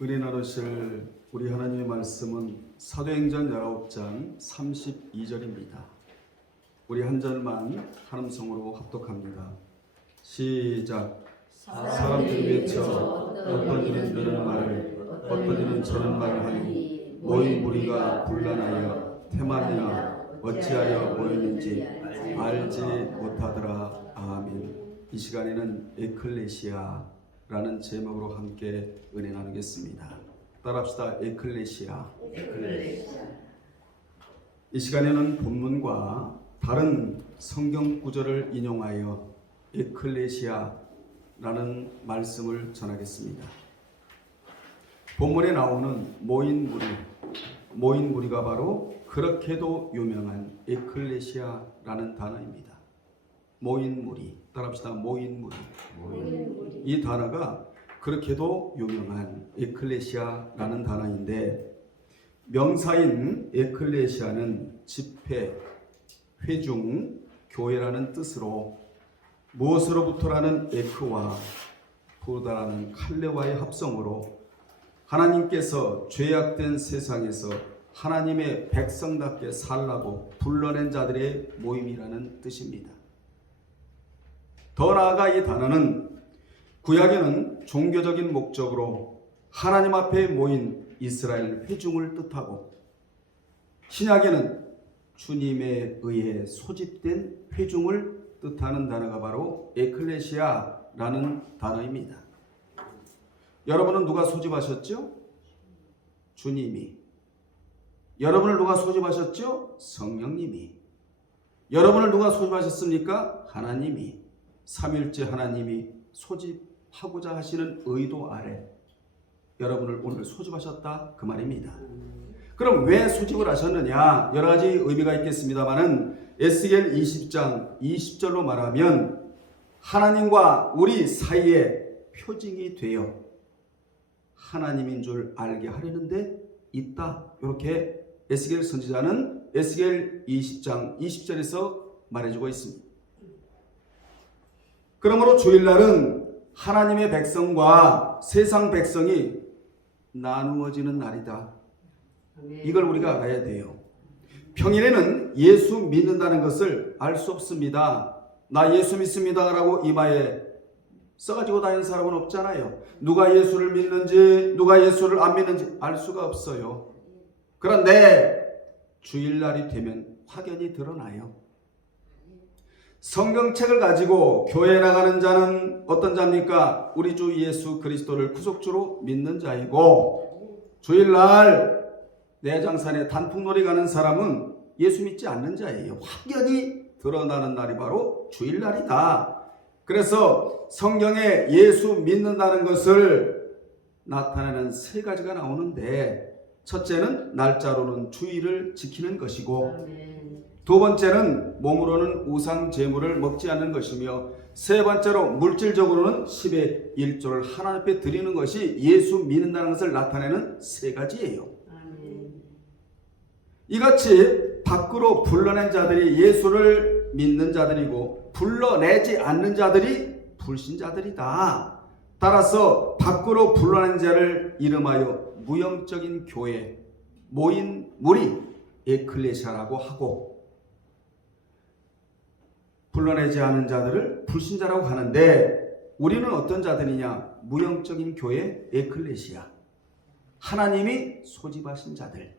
은혜 나누실 우리 하나님의 말씀은 사도행전 19장 32절입니다. 우리 한 절만 한음성으로 합독합니다. 시작. 사람들이 외쳐 어떤 이는 이런 말을 어떤 이는 저런 말을 하니 모인 무리가 분란하여 테만이나 어찌하여 모였는지 알지 못하더라. 아멘. 이 시간에는 에클레시아라는 제목으로 함께 은혜 나누겠습니다. 따라합시다. 에클레시아. 이 시간에는 본문과 다른 성경 구절을 인용하여 에클레시아라는 말씀을 전하겠습니다. 본문에 나오는 모인 무리가 바로 그렇게도 유명한 에클레시아라는 단어입니다. 모인 무리. 따라합시다. 모인 무리. 이 단어가 그렇게도 유명한 에클레시아라는 단어인데, 명사인 에클레시아는 집회, 회중, 교회라는 뜻으로 무엇으로부터라는 에크와 보다라는 칼레와의 합성으로 하나님께서 죄악된 세상에서 하나님의 백성답게 살라고 불러낸 자들의 모임이라는 뜻입니다. 더 나아가 이 단어는 구약에는 종교적인 목적으로 하나님 앞에 모인 이스라엘 회중을 뜻하고, 신약에는 주님에 의해 소집된 회중을 뜻하는 단어가 바로 에클레시아라는 단어입니다. 여러분은 누가 소집하셨죠? 주님이. 여러분을 누가 소집하셨죠? 성령님이. 여러분을 누가 소집하셨습니까? 하나님이. 삼일째 하나님이 소집하고자 하시는 의도 아래 여러분을 오늘 소집하셨다 그 말입니다. 그럼 왜 소집을 하셨느냐? 여러 가지 의미가 있겠습니다만은 에스겔 20장 20절로 말하면 하나님과 우리 사이에 표징이 되어 하나님인 줄 알게 하려는데 있다. 이렇게 에스겔 선지자는 에스겔 20장 20절에서 말해주고 있습니다. 그러므로 주일날은 하나님의 백성과 세상 백성이 나누어지는 날이다. 이걸 우리가 알아야 돼요. 평일에는 예수 믿는다는 것을 알 수 없습니다. 나 예수 믿습니다 라고 이마에 써가지고 다니는 사람은 없잖아요. 누가 예수를 믿는지 누가 예수를 안 믿는지 알 수가 없어요. 그런데 주일날이 되면 확연히 드러나요. 성경책을 가지고 교회에 나가는 자는 어떤 자입니까? 우리 주 예수 그리스도를 구속주로 믿는 자이고, 주일날 내장산에 단풍놀이 가는 사람은 예수 믿지 않는 자예요. 확연히 드러나는 날이 바로 주일날이다. 그래서 성경에 예수 믿는다는 것을 나타내는 세 가지가 나오는데, 첫째는 날짜로는 주일을 지키는 것이고, 두 번째는 몸으로는 우상 제물을 먹지 않는 것이며, 세 번째로 물질적으로는 10의 1조를 하나님 앞에 드리는 것이 예수 믿는다는 것을 나타내는 세 가지예요. 이같이 밖으로 불러낸 자들이 예수를 믿는 자들이고, 불러내지 않는 자들이 불신자들이다. 따라서 밖으로 불러낸 자를 이름하여 무형적인 교회, 모인 무리, 에클레시아라고 하고, 불러내지 않은 자들을 불신자라고 하는데, 우리는 어떤 자들이냐? 무형적인 교회, 에클레시아. 하나님이 소집하신 자들,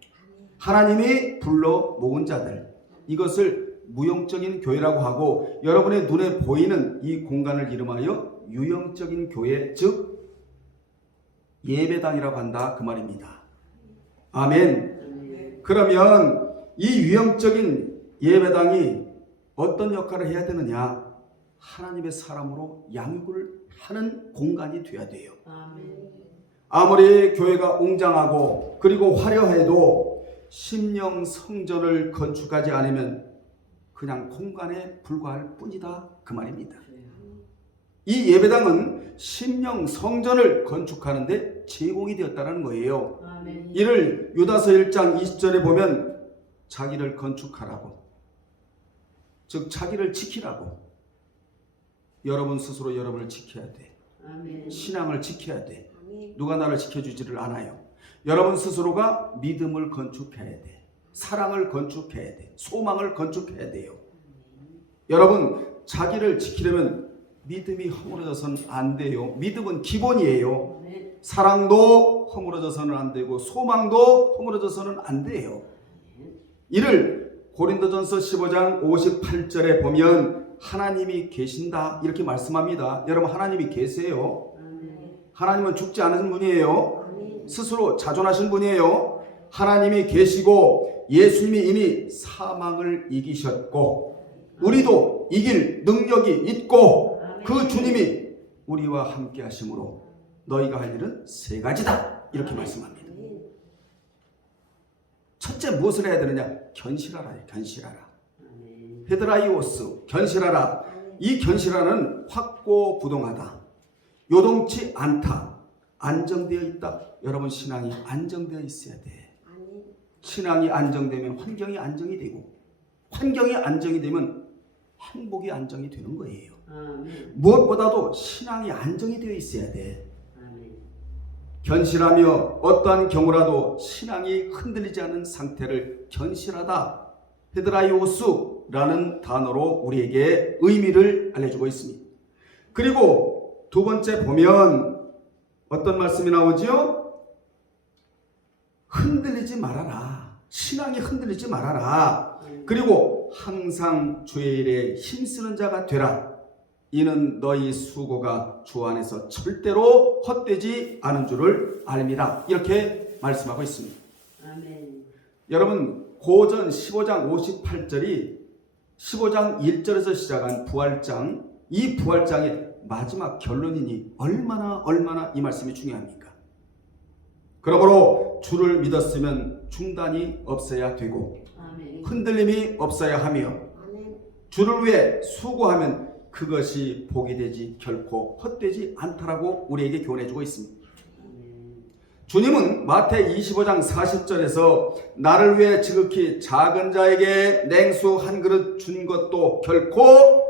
하나님이 불러 모은 자들, 이것을 무형적인 교회라고 하고, 여러분의 눈에 보이는 이 공간을 이름하여 유형적인 교회, 즉 예배당이라고 한다 그 말입니다. 아멘. 그러면 이 유형적인 예배당이 어떤 역할을 해야 되느냐? 하나님의 사람으로 양육을 하는 공간이 되어야 돼요. 아무리 교회가 웅장하고 그리고 화려해도 심령 성전을 건축하지 않으면 그냥 공간에 불과할 뿐이다 그 말입니다. 이 예배당은 심령 성전을 건축하는데 제공이 되었다는 거예요. 이를 유다서 1장 20절에 보면 자기를 건축하라고, 즉 자기를 지키라고, 여러분 스스로 여러분을 지켜야 돼. 신앙을 지켜야 돼. 누가 나를 지켜주지를 않아요. 여러분 스스로가 믿음을 건축해야 돼. 사랑을 건축해야 돼. 소망을 건축해야 돼요. 여러분 자기를 지키려면 믿음이 허물어져서는 안 돼요. 믿음은 기본이에요. 사랑도 허물어져서는 안 되고 소망도 허물어져서는 안 돼요. 이를 고린도전서 15장 58절에 보면 하나님이 계신다 이렇게 말씀합니다. 여러분 하나님이 계세요. 하나님은 죽지 않은 분이에요. 스스로 자존하신 분이에요. 하나님이 계시고 예수님이 이미 사망을 이기셨고 우리도 이길 능력이 있고 그 주님이 우리와 함께 하심으로 너희가 할 일은 세 가지다 이렇게 말씀합니다. 첫째 무엇을 해야 되느냐? 견실하라. 견실하라. 헤드라이오스 견실하라. 이 견실하는 확고부동하다. 요동치 않다. 안정되어 있다. 여러분 신앙이 안정되어 있어야 돼. 신앙이 안정되면 환경이 안정이 되고 환경이 안정이 되면 행복이 안정이 되는 거예요. 무엇보다도 신앙이 안정이 되어 있어야 돼. 견실하며 어떠한 경우라도 신앙이 흔들리지 않는 상태를 견실하다. 헤드라이오스라는 단어로 우리에게 의미를 알려주고 있습니다. 그리고 두 번째 보면 어떤 말씀이 나오지요? 흔들리지 말아라. 신앙이 흔들리지 말아라. 그리고 항상 주의 일에 힘쓰는 자가 되라. 이는 너희 수고가 주 안에서 절대로 헛되지 않은 줄을 알미라. 이렇게 말씀하고 있습니다. 아멘. 여러분 고전 15장 58절이 15장 1절에서 시작한 부활장, 이 부활장의 마지막 결론이니 얼마나 이 말씀이 중요합니까? 그러므로 주를 믿었으면 중단이 없어야 되고 흔들림이 없어야 하며 주를 위해 수고하면 그것이 복이 되지 결코 헛되지 않다라고 우리에게 교훈해주고 있습니다. 주님은 마태 25장 40절에서 나를 위해 지극히 작은 자에게 냉수 한 그릇 준 것도 결코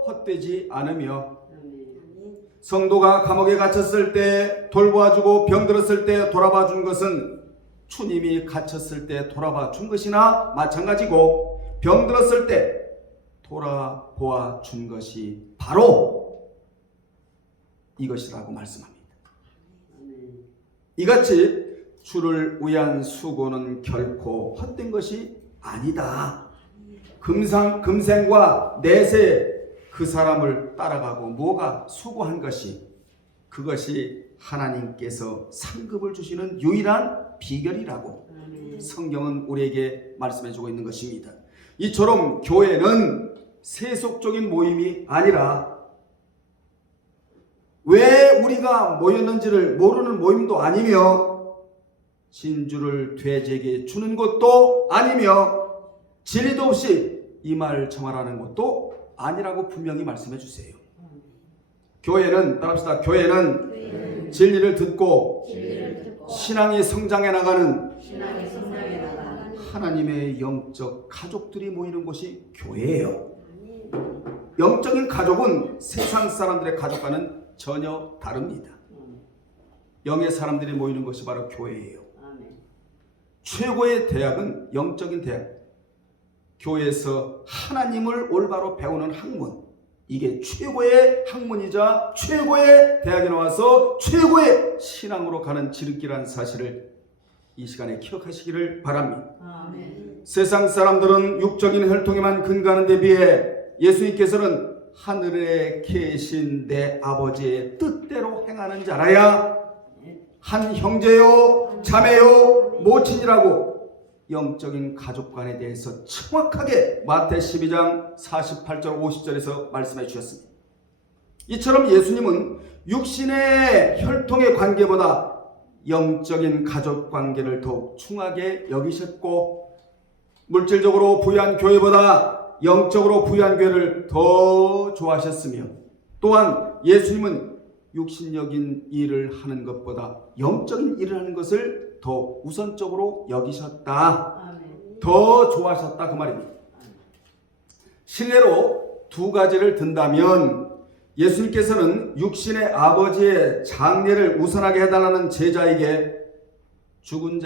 헛되지 않으며 성도가 감옥에 갇혔을 때 돌보아주고 병들었을 때 돌아봐 준 것은 주님이 갇혔을 때 돌아봐 준 것이나 마찬가지고 병들었을 때 돌아보아 준 것이 바로 이것이라고 말씀합니다. 이같이 주를 위한 수고는 결코 헛된 것이 아니다. 금생과 내세 그 사람을 따라가고 뭐가 수고한 것이 그것이 하나님께서 상급을 주시는 유일한 비결이라고 성경은 우리에게 말씀해주고 있는 것입니다. 이처럼 교회는 세속적인 모임이 아니라 왜 우리가 모였는지를 모르는 모임도 아니며 진주를 돼지에게 주는 것도 아니며 진리도 없이 이 말 정하라는 것도 아니라고 분명히 말씀해 주세요. 교회는 따라합시다. 교회는 진리를 듣고 신앙이 성장해 나가는 하나님의 영적 가족들이 모이는 곳이 교회예요. 영적인 가족은 세상 사람들의 가족과는 전혀 다릅니다. 영의 사람들이 모이는 것이 바로 교회예요. 최고의 대학은 영적인 대학. 교회에서 하나님을 올바로 배우는 학문. 이게 최고의 학문이자 최고의 대학에 나와서 최고의 신앙으로 가는 지름길이라는 사실을 이 시간에 기억하시기를 바랍니다. 아멘. 세상 사람들은 육적인 혈통에만 근거하는 데 비해 예수님께서는 하늘에 계신 내 아버지의 뜻대로 행하는 자라야 한 형제요 자매요 모친이라고 영적인 가족관에 대해서 정확하게 마태 12장 48절 50절에서 말씀해 주셨습니다. 이처럼 예수님은 육신의 혈통의 관계보다 영적인 가족관계를 더욱 중하게 여기셨고 물질적으로 부유한 교회보다 영적으로 부유한 교회를 더 좋아하셨으며 또한 예수님은 육신적인 일을 하는 것보다 영적인 일을 하는 것을 더 우선적으로 여기셨다. 더 좋아하셨다 그 말입니다. 실례로 두 가지를 든다면 예수님께서는 육신의 아버지의 장례를 우선하게 해달라는 제자에게 죽은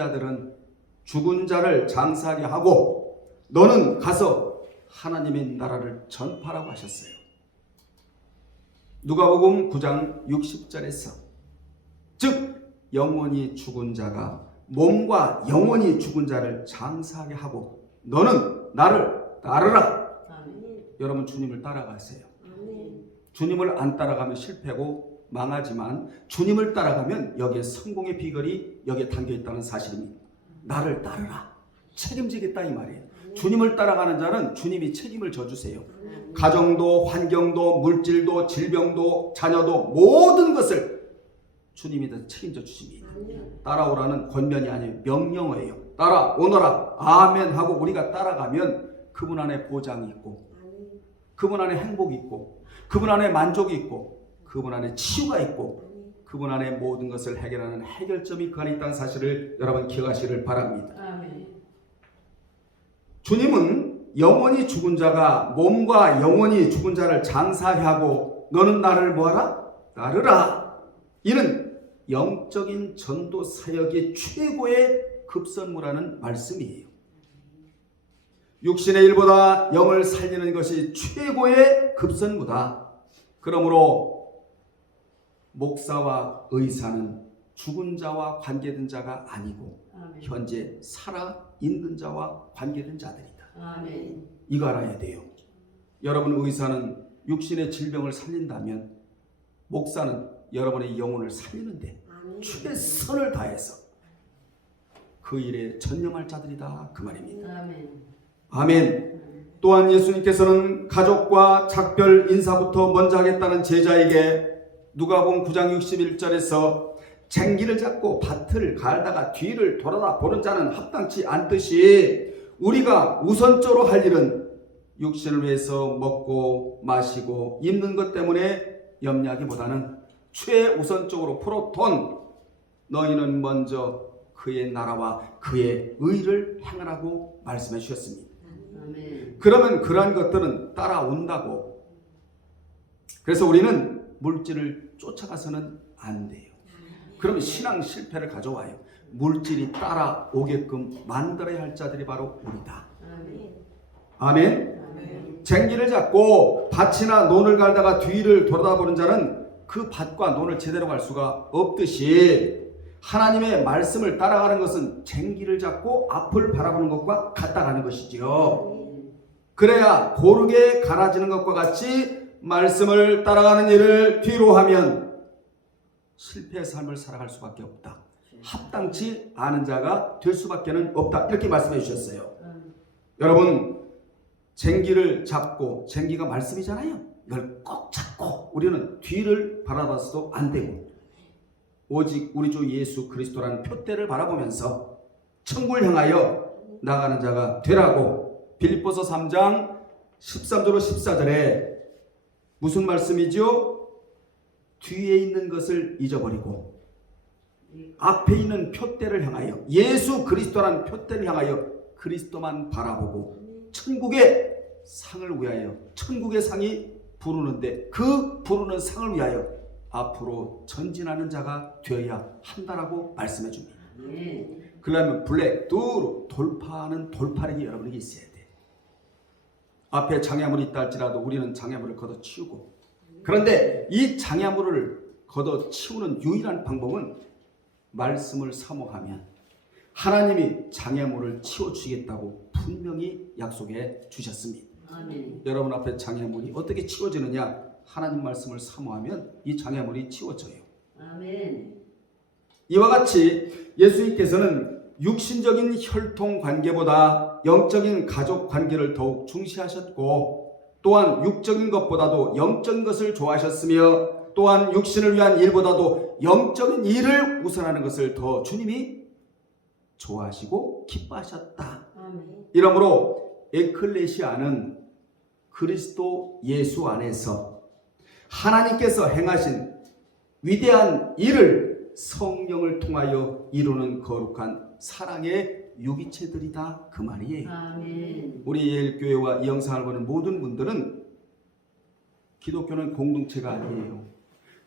자를 장사하게 하고 너는 가서 하나님의 나라를 전파라고 하셨어요. 누가복음 9장 60절에서 즉 영원히 죽은 자가 몸과 영원히 죽은 자를 장사하게 하고 너는 나를 따르라. 아멘. 여러분 주님을 따라가세요. 아멘. 주님을 안 따라가면 실패고 망하지만 주님을 따라가면 여기에 성공의 비결이 여기에 담겨있다는 사실입니다. 나를 따르라. 책임지겠다 이 말이에요. 주님을 따라가는 자는 주님이 책임을 져주세요. 가정도 환경도 물질도 질병도 자녀도 모든 것을 주님이 다 책임져 주십니다. 따라오라는 권면이 아니에요. 명령어예요. 따라오너라. 아멘 하고 우리가 따라가면 그분 안에 보장이 있고 그분 안에 행복이 있고 그분 안에 만족이 있고 그분 안에 치유가 있고 그분 안에 모든 것을 해결하는 해결점이 그 안에 있다는 사실을 여러분 기억하시기를 바랍니다. 아멘. 주님은 영원히 죽은 자가 몸과 영원히 죽은 자를 장사하게 하고 너는 나를 뭐하라? 따르라. 이는 영적인 전도 사역의 최고의 급선무라는 말씀이에요. 육신의 일보다 영을 살리는 것이 최고의 급선무다. 그러므로 목사와 의사는 죽은 자와 관계된 자가 아니고 아멘. 현재 살아 있는 자와 관계된 자들이다. 아멘. 이거 알아야 돼요. 여러분 의사는 육신의 질병을 살린다면 목사는 여러분의 영혼을 살리는데 최선을 다해서 그 일에 전념할 자들이다 그 말입니다. 아멘. 아멘. 또한 예수님께서는 가족과 작별 인사부터 먼저 하겠다는 제자에게 누가복음 9장 61절에서 쟁기를 잡고 밭을 갈다가 뒤를 돌아다 보는 자는 합당치 않듯이 우리가 우선적으로 할 일은 육신을 위해서 먹고 마시고 입는 것 때문에 염려하기보다는 최우선적으로 프로톤 너희는 먼저 그의 나라와 그의 의를 행하라고 말씀해 주셨습니다. 아멘. 그러면 그러한 것들은 따라온다고. 그래서 우리는 물질을 쫓아가서는 안 돼요. 그러면 신앙 실패를 가져와요. 물질이 따라오게끔 만들어야 할 자들이 바로 우리다. 아멘. 쟁기를 잡고 밭이나 논을 갈다가 뒤를 돌아다보는 자는 그 밭과 논을 제대로 갈 수가 없듯이 하나님의 말씀을 따라가는 것은 쟁기를 잡고 앞을 바라보는 것과 같다라는 것이지요. 그래야 고르게 갈아지는 것과 같이 말씀을 따라가는 일을 뒤로 하면 실패의 삶을 살아갈 수밖에 없다. 합당치 않은 자가 될 수밖에 없다. 이렇게 말씀해 주셨어요. 여러분 쟁기를 잡고 쟁기가 말씀이잖아요. 이걸 꼭 잡고 우리는 뒤를 바라봐서도 안 되고 오직 우리 주 예수 그리스도라는 표대를 바라보면서 천국을 향하여 나가는 자가 되라고 빌립보서 3장 13절로 14절에 무슨 말씀이죠? 뒤에 있는 것을 잊어버리고 앞에 있는 표대를 향하여 예수 그리스도라는 표대를 향하여 그리스도만 바라보고 천국의 상을 위하여 천국의 상이 부르는데 그 부르는 상을 위하여 앞으로 전진하는 자가 되어야 한다라고 말씀해 줍니다. 그러려면 블랙 도어로 돌파하는 돌파력이 여러분에게 있어야 돼. 앞에 장애물이 있다 할지라도 우리는 장애물을 걷어치우고 그런데 이 장애물을 걷어치우는 유일한 방법은 말씀을 사모하면 하나님이 장애물을 치워주시겠다고 분명히 약속해 주셨습니다. 아멘. 여러분 앞에 장애물이 어떻게 치워지느냐? 하나님 말씀을 사모하면 이 장애물이 치워져요. 아멘. 이와 같이 예수님께서는 육신적인 혈통 관계보다 영적인 가족 관계를 더욱 중시하셨고 또한 육적인 것보다도 영적인 것을 좋아하셨으며 또한 육신을 위한 일보다도 영적인 일을 우선하는 것을 더 주님이 좋아하시고 기뻐하셨다. 아멘. 이러므로 에클레시아는 그리스도 예수 안에서 하나님께서 행하신 위대한 일을 성령을 통하여 이루는 거룩한 사랑의 유기체들이다 그 말이에요. 아멘. 우리 예일교회와 이 영상을 보는 모든 분들은 기독교는 공동체가 아니에요.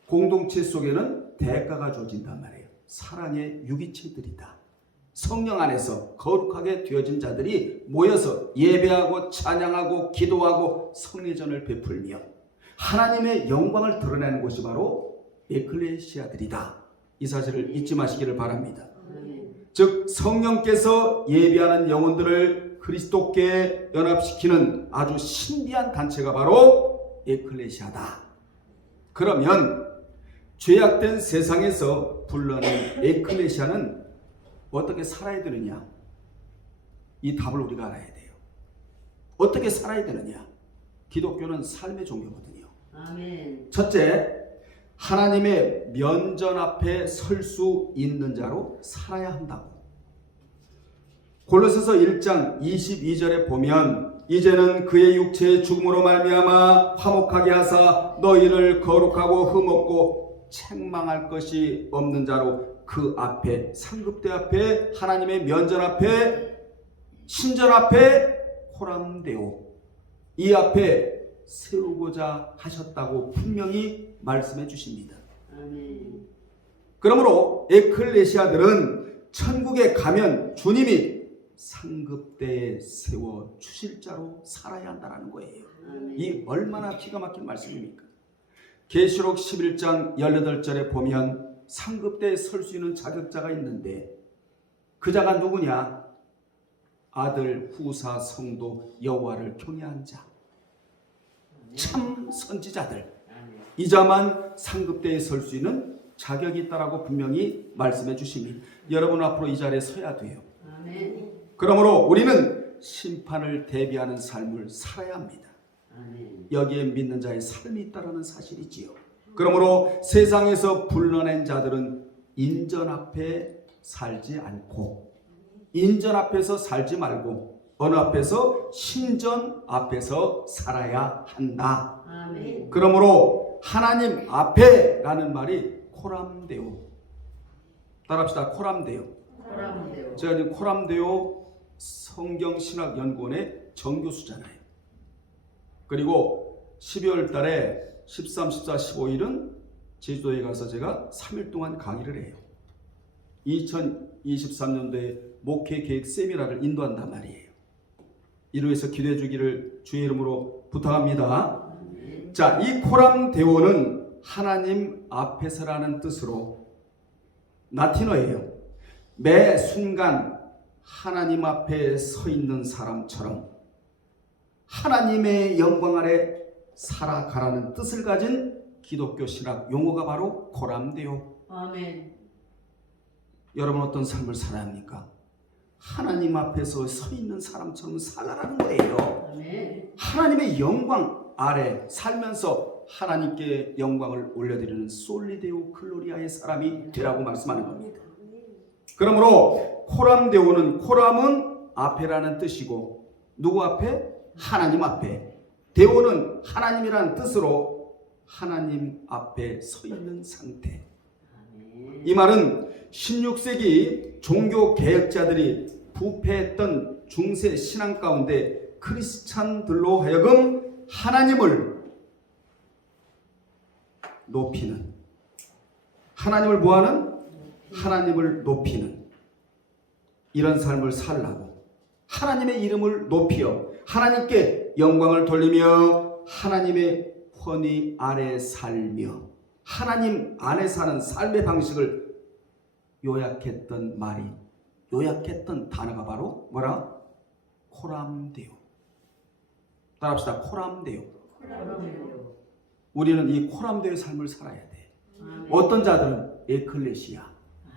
공동체 속에는 대가가 주어진단 말이에요. 사랑의 유기체들이다. 성령 안에서 거룩하게 되어진 자들이 모여서 예배하고 찬양하고 기도하고 성례전을 베풀며 하나님의 영광을 드러내는 곳이 바로 에클레시아들이다. 이 사실을 잊지 마시기를 바랍니다. 즉 성령께서 예비하는 영혼들을 그리스도께 연합시키는 아주 신비한 단체가 바로 에클레시아다. 그러면 죄악된 세상에서 불러낸 에클레시아는 어떻게 살아야 되느냐? 이 답을 우리가 알아야 돼요. 어떻게 살아야 되느냐? 기독교는 삶의 종교거든요. 아멘. 첫째, 하나님의 면전 앞에 설 수 있는 자로 살아야 한다고. 골로새서 1장 22절에 보면 이제는 그의 육체의 죽음으로 말미암아 화목하게 하사 너희를 거룩하고 흠없고 책망할 것이 없는 자로 그 앞에 상급대 앞에 하나님의 면전 앞에 신전 앞에 호람되오 이 앞에 세우고자 하셨다고 분명히 말씀해 주십니다. 아멘. 그러므로 에클레시아들은 천국에 가면 주님이 상급대에 세워 주실 자로 살아야 한다는 거예요. 아멘. 이 얼마나 기가 막힌 말씀입니까? 계시록 11장 18절에 보면 상급대에 설 수 있는 자격자가 있는데 그 자가 누구냐? 아들, 후사, 성도, 여호와를 경외한 자, 참 선지자들, 이 자만 상급대에 설 수 있는 자격이 있다라고 분명히 말씀해 주십니다. 여러분 앞으로 이 자리에 서야 돼요. 아멘. 그러므로 우리는 심판을 대비하는 삶을 살아야 합니다. 아멘. 여기에 믿는 자의 삶이 있다는 사실이지요. 그러므로 세상에서 불러낸 자들은 인전 앞에 살지 않고 인전 앞에서 살지 말고 어느 앞에서 신전 앞에서 살아야 한다. 아멘. 그러므로 하나님 앞에라는 말이 코람데오. 따라합시다. 코람데오. 호람되오. 제가 지금 코람데오 성경신학연구원의 정교수잖아요. 그리고 12월 달에 13, 14, 15일은 제주도에 가서 제가 3일 동안 강의를 해요. 2023년도에 목회 계획 세미나를 인도한단 말이에요. 이로 해서 기도해 주기를 주의 이름으로 부탁합니다. 아멘. 자, 이 코람데오는 하나님 앞에서라는 뜻으로 라틴어예요. 매 순간 하나님 앞에 서 있는 사람처럼 하나님의 영광 아래 살아가라는 뜻을 가진 기독교 신학 용어가 바로 코람데오. 아멘. 여러분 어떤 삶을 살아야 합니까? 하나님 앞에서 서 있는 사람처럼 살아라는 거예요. 아멘. 하나님의 영광 아래 살면서 하나님께 영광을 올려드리는 솔리데오 글로리아의 사람이 되라고 말씀하는 겁니다. 그러므로 코람데오는 코람은 앞에라는 뜻이고 누구 앞에? 하나님 앞에. 데오는 하나님이라는 뜻으로 하나님 앞에 서 있는 상태. 아멘. 이 말은 16세기 종교 개혁자들이 부패했던 중세 신앙 가운데 크리스찬들로 하여금 하나님을 높이는, 하나님을 뭐하는? 하나님을 높이는 이런 삶을 살라고 하나님의 이름을 높여 하나님께 영광을 돌리며 하나님의 권위 아래 살며 하나님 안에 사는 삶의 방식을 요약했던 말이, 요약했던 단어가 바로 뭐라? 코람데오. 따라합시다. 코람데오. 호람되오. 우리는 이 코람데오의 삶을 살아야 돼. 아멘. 어떤 자들은 에클레시아,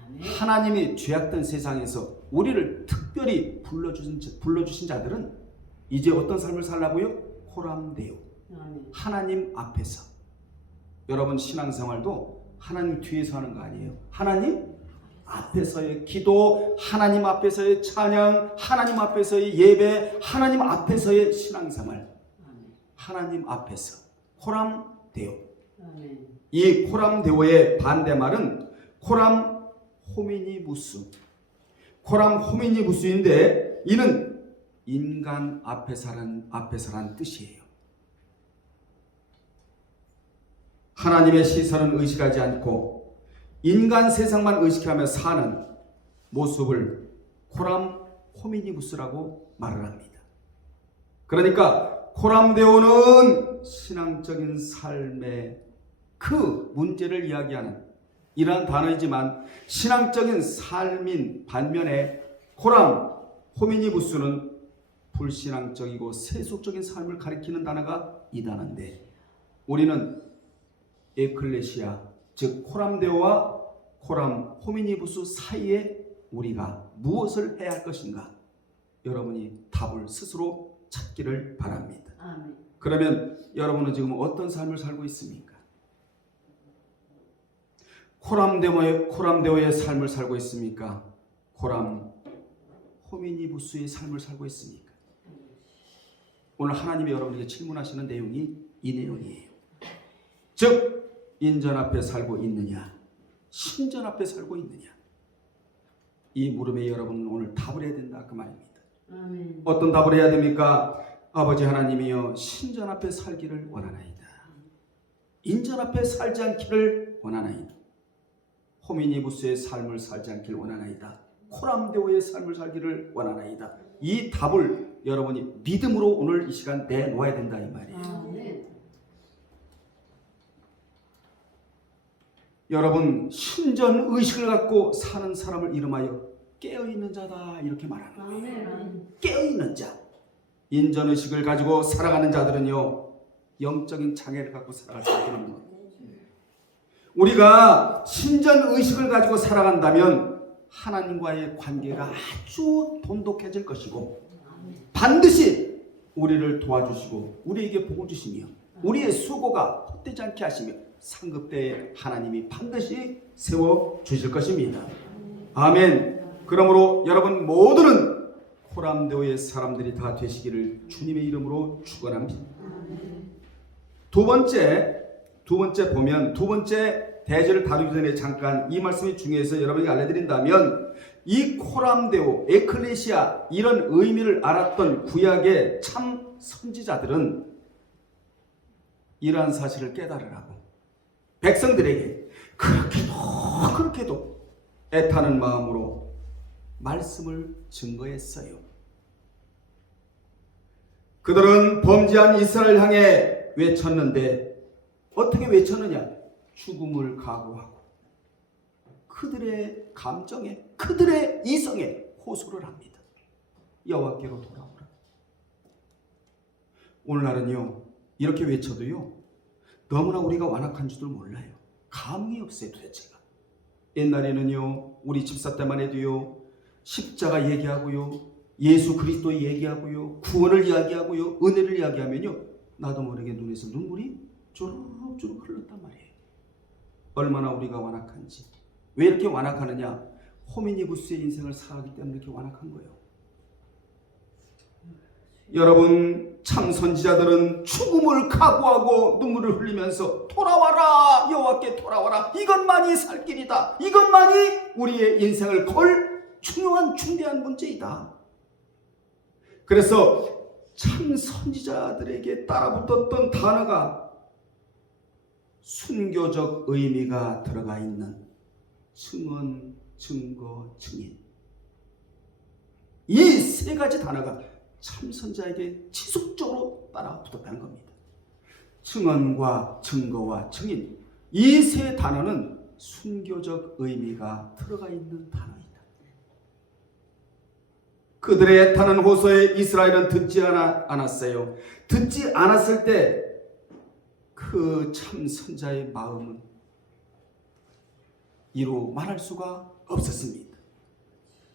아멘. 하나님이 죄악된 세상에서 우리를 특별히 불러주신 자들은 이제 어떤 삶을 살라고요? 코람데오. 아멘. 하나님 앞에서. 여러분 신앙생활도 하나님 뒤에서 하는 거 아니에요. 하나님 앞에서의 기도, 하나님 앞에서의 찬양, 하나님 앞에서의 예배, 하나님 앞에서의 신앙생활. 아멘. 하나님 앞에서. 코람데오. 아멘. 이 코람데오의 반대말은 코람 호미니무스. 코람 호미니무스인데 이는 인간 앞에서란 뜻이에요. 하나님의 시선은 의식하지 않고 인간 세상만 의식하며 사는 모습을 코람 호미니부스라고 말을 합니다. 그러니까 코람데오는 신앙적인 삶의 그 문제를 이야기하는 이러한 단어이지만 신앙적인 삶인 반면에 코람 호미니부스는 불신앙적이고 세속적인 삶을 가리키는 단어가 이 단어인데 우리는 에클레시아 즉 코람데오와 코람 호미니부스 사이에 우리가 무엇을 해야 할 것인가 여러분이 답을 스스로 찾기를 바랍니다. 아멘. 그러면 여러분은 지금 어떤 삶을 살고 있습니까? 코람데오의 삶을 살고 있습니까? 코람 호미니부스의 삶을 살고 있습니까? 오늘 하나님이 여러분에게 질문하시는 내용이 이 내용이에요. 즉 인전 앞에 살고 있느냐 신전 앞에 살고 있느냐 이 물음에 여러분은 오늘 답을 해야 된다 그 말입니다. 아멘. 어떤 답을 해야 됩니까? 아버지 하나님이여 신전 앞에 살기를 원하나이다. 인전 앞에 살지 않기를 원하나이다. 호미니부스의 삶을 살지 않기를 원하나이다. 코람데오의 삶을 살기를 원하나이다. 이 답을 여러분이 믿음으로 오늘 이 시간 내놓아야 된다 이 말이에요. 아멘. 여러분 신전 의식을 갖고 사는 사람을 이름하여 깨어있는 자다 이렇게 말하는 거예요. 아멘. 깨어있는 자. 인전 의식을 가지고 살아가는 자들은요 영적인 장애를 갖고 살아갈 수 있는 겁니다. 우리가 신전 의식을 가지고 살아간다면 하나님과의 관계가 아주 돈독해질 것이고 반드시 우리를 도와주시고 우리에게 복을 주시며 우리의 수고가 헛되지 않게 하시며 상급대에 하나님이 반드시 세워주실 것입니다. 아멘. 그러므로 여러분 모두는 코람데오의 사람들이 다 되시기를 주님의 이름으로 축원합니다. 두 번째 보면 두 번째 대제를 다루기 전에 잠깐 이 말씀이 중요해서 여러분에게 알려드린다면 이 코람데오, 에클레시아 이런 의미를 알았던 구약의 참 선지자들은 이러한 사실을 깨달으라고 백성들에게 그렇게도 애타는 마음으로 말씀을 증거했어요. 그들은 범죄한 이스라엘 향해 외쳤는데 어떻게 외쳤느냐? 죽음을 각오하고 그들의 감정에 그들의 이성에 호소를 합니다. 여호와께로 돌아오라. 오늘날은요 이렇게 외쳐도요 너무나 우리가 완악한 줄도 몰라요. 감흥이 없어요 도대체가. 옛날에는요 우리 집사 때만 해도요 십자가 얘기하고요 예수 그리스도 얘기하고요 구원을 이야기하고요 은혜를 이야기하면요 나도 모르게 눈에서 눈물이 주룩주룩 흘렀단 말이에요. 얼마나 우리가 완악한지. 왜 이렇게 완악하느냐? 호미니부스의 인생을 살아가기 때문에 이렇게 완악한 거예요. 여러분 참 선지자들은 죽음을 각오하고 눈물을 흘리면서 돌아와라 여호와께 돌아와라 이것만이 살 길이다 이것만이 우리의 인생을 걸 중요한 중대한 문제이다. 그래서 참 선지자들에게 따라붙었던 단어가 순교적 의미가 들어가 있는 증언, 증거, 증인 이 세 가지 단어가 참 선지자에게 지속적으로 따라붙었다는 겁니다. 증언과 증거와 증인 이 세 단어는 순교적 의미가 들어가 있는 단어이다. 그들의 애타는 호소에 이스라엘은 듣지 않았어요. 듣지 않았을 때 그 참 선자의 마음은 이루 말할 수가 없었습니다.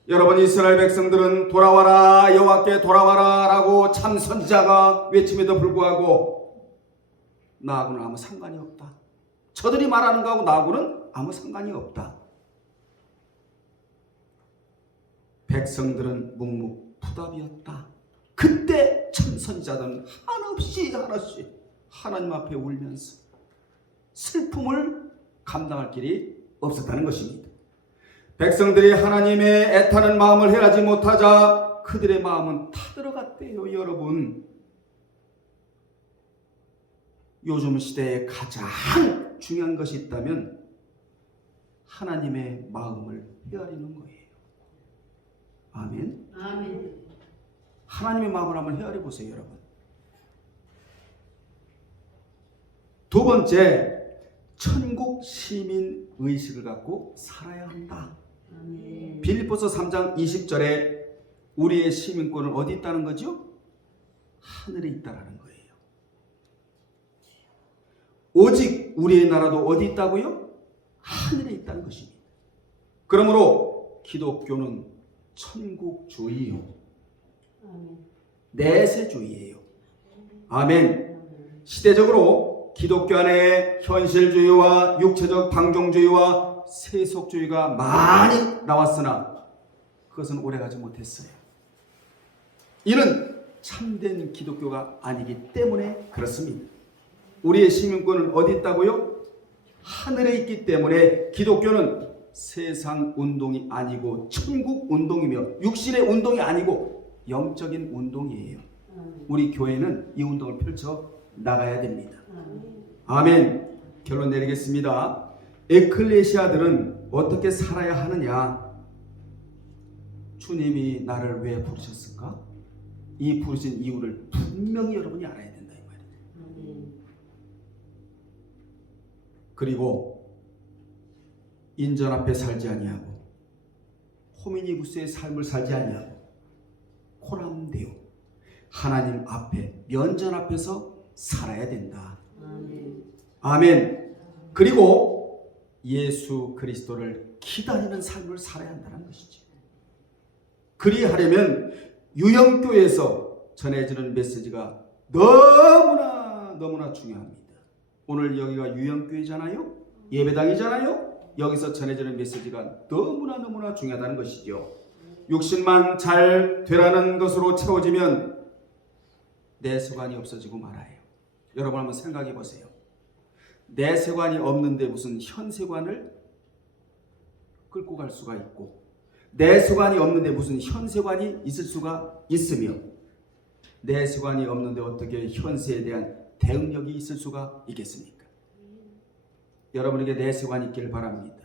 여러분 이스라엘 백성들은 돌아와라 여호와께 돌아와라 라고 참 선지자가 외침에도 불구하고 나하고는 아무 상관이 없다. 저들이 말하는 거하고 나하고는 아무 상관이 없다. 백성들은 묵묵부답이었다. 그때 참 선지자들은 하나씩 하나님 앞에 울면서 슬픔을 감당할 길이 없었다는 것입니다. 백성들이 하나님의 애타는 마음을 헤아지 못하자 그들의 마음은 타들어갔대요. 여러분 요즘 시대에 가장 중요한 것이 있다면 하나님의 마음을 헤아리는 거예요. 아멘. 아멘. 하나님의 마음을 한번 헤아려 보세요, 여러분. 두 번째, 천국 시민 의식을 갖고 살아야 한다. 아멘. 빌립보서 3장 20절에 우리의 시민권은 어디 있다는 거죠? 하늘에 있다라는 거예요. 오직 우리의 나라도 어디 있다고요? 하늘에 있다는 것입니다. 그러므로 기독교는 천국주의요, 아멘. 내세주의예요. 아멘. 시대적으로 기독교 안에 현실주의와 육체적 방종주의와 세속주의가 많이 나왔으나 그것은 오래가지 못했어요. 이는 참된 기독교가 아니기 때문에 그렇습니다. 우리의 시민권은 어디 있다고요? 하늘에 있기 때문에 기독교는 세상 운동이 아니고 천국 운동이며 육신의 운동이 아니고 영적인 운동이에요. 우리 교회는 이 운동을 펼쳐 나가야 됩니다. 아멘. 결론 내리겠습니다. 에클레시아들은 어떻게 살아야 하느냐? 주님이 나를 왜 부르셨을까? 이 부르신 이유를 분명히 여러분이 알아야 된다 이 말이에요. 그리고 인전 앞에 살지 아니하고 호미니부스의 삶을 살지 아니하고 코람데오 하나님 앞에 면전 앞에서 살아야 된다. 아멘. 그리고 예수 그리스도를 기다리는 삶을 살아야 한다는 것이죠. 그리하려면 유영교회에서 전해지는 메시지가 너무나 중요합니다. 오늘 여기가 유영교회잖아요. 예배당이잖아요. 여기서 전해지는 메시지가 너무나 중요하다는 것이죠. 육신만 잘 되라는 것으로 채워지면 내세관이 없어지고 말아요. 여러분 한번 생각해 보세요. 내세관이 없는데 무슨 현세관을 끌고 갈 수가 있고, 내세관이 없는데 무슨 현세관이 있을 수가 있으며, 내세관이 없는데 어떻게 현세에 대한 대응력이 있을 수가 있겠습니까? 여러분에게 내세관이 있기를 바랍니다.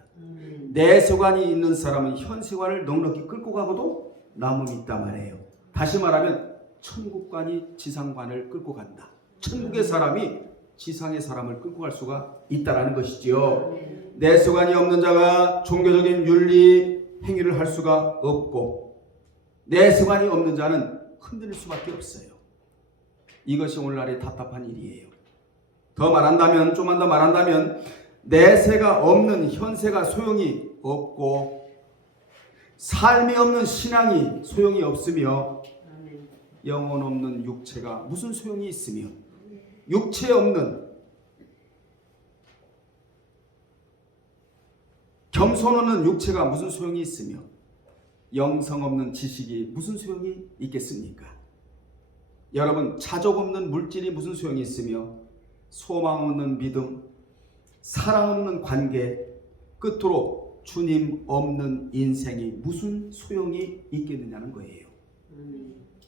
내세관이 있는 사람은 현세관을 넉넉히 끌고 가고도 남음이 있단 말이에요. 다시 말하면 천국관이 지상관을 끌고 간다. 천국의 사람이 지상의 사람을 끌고 갈 수가 있다는 것이지요. 내세관이 없는 자가 종교적인 윤리 행위를 할 수가 없고, 내세관이 없는 자는 흔들릴 수밖에 없어요. 이것이 오늘날의 답답한 일이에요. 좀만 더 말한다면 내세가 없는 현세가 소용이 없고, 삶이 없는 신앙이 소용이 없으며, 영혼 없는 육체가 무슨 소용이 있으며, 육체 없는 겸손 없는 육체가 무슨 소용이 있으며, 영성 없는 지식이 무슨 소용이 있겠습니까? 여러분, 자족 없는 물질이 무슨 소용이 있으며, 소망 없는 믿음, 사랑 없는 관계, 끝으로 주님 없는 인생이 무슨 소용이 있겠느냐는 거예요.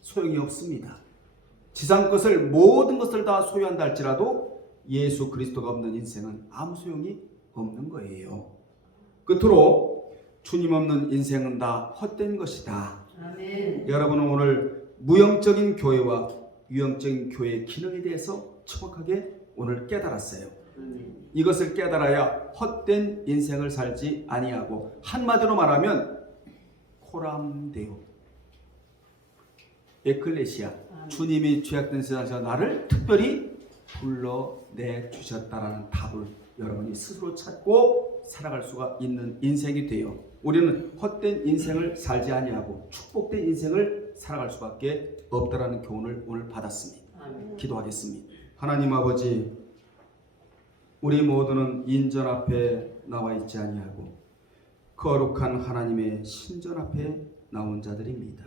소용이 없습니다. 지상 것을, 모든 것을 다 소유한다 할지라도 예수 그리스도가 없는 인생은 아무 소용이 없는 거예요. 끝으로 주님 없는 인생은 다 헛된 것이다. 아멘. 여러분은 오늘 무형적인 교회와 유형적인 교회의 기능에 대해서 정확하게 오늘 깨달았어요. 이것을 깨달아야 헛된 인생을 살지 아니하고, 한마디로 말하면 코람데오, 에클레시아, 주님이 죄악된 세상에서 나를 특별히 불러내 주셨다라는 답을 여러분이 스스로 찾고 살아갈 수가 있는 인생이 돼요. 우리는 헛된 인생을 살지 아니하고 축복된 인생을 살아갈 수밖에 없다라는 교훈을 오늘 받았습니다. 기도하겠습니다. 하나님 아버지, 우리 모두는 인전 앞에 나와 있지 아니하고 거룩한 하나님의 신전 앞에 나온 자들입니다.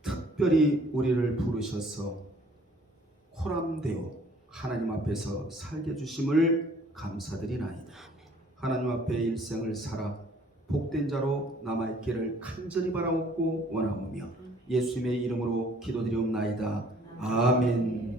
특별히 우리를 부르셔서 코람데오 하나님 앞에서 살게 주심을 감사드리나이다. 하나님 앞에 일생을 살아 복된 자로 남아있기를 간절히 바라옵고 원하오며 예수님의 이름으로 기도드리옵나이다. 아멘.